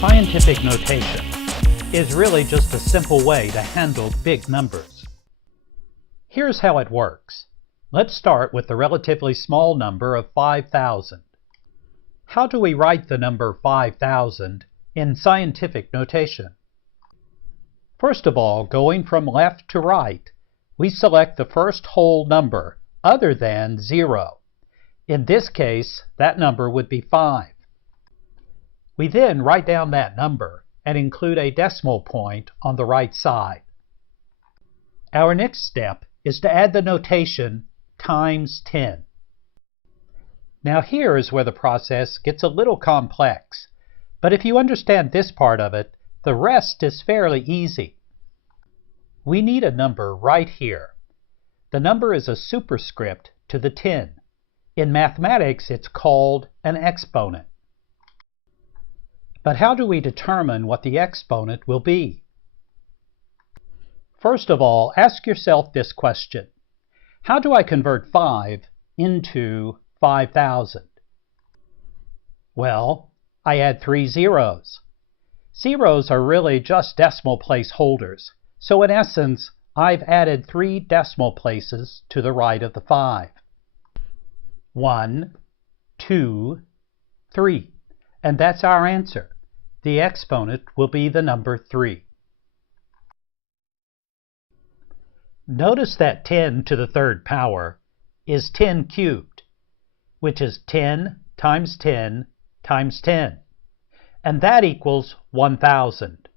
Scientific notation is really just a simple way to handle big numbers. Here's how it works. Let's start with the relatively small number of 5,000. How do we write the number 5,000 in scientific notation? First of all, going from left to right, we select the first whole number other than 0. In this case, that number would be 5. We then write down that number and include a decimal point on the right side. Our next step is to add the notation times 10. Now here is where the process gets a little complex, but if you understand this part of it, the rest is fairly easy. We need a number right here. The number is a superscript to the 10. In mathematics, it's called an exponent. But how do we determine what the exponent will be? First of all, ask yourself this question. How do I convert 5 into 5,000? Well, I add 3 zeros. Zeros are really just decimal place holders, so in essence, I've added 3 decimal places to the right of the 5. 1, 2, 3. And that's our answer. The exponent will be the number 3. Notice that 10 to the third power is 10 cubed, which is 10 times 10 times 10. And that equals 1,000.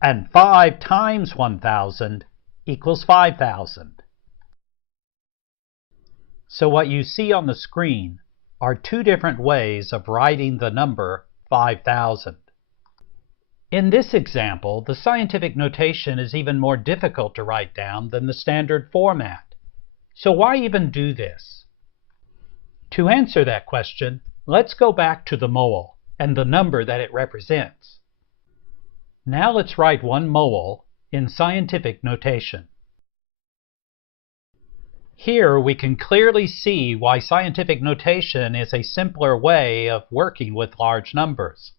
And 5 times 1,000 equals 5,000. So what you see on the screen are two different ways of writing the number 5,000. In this example, the scientific notation is even more difficult to write down than the standard format. So why even do this? To answer that question, let's go back to the mole and the number that it represents. Now let's write 1 mole in scientific notation. Here we can clearly see why scientific notation is a simpler way of working with large numbers.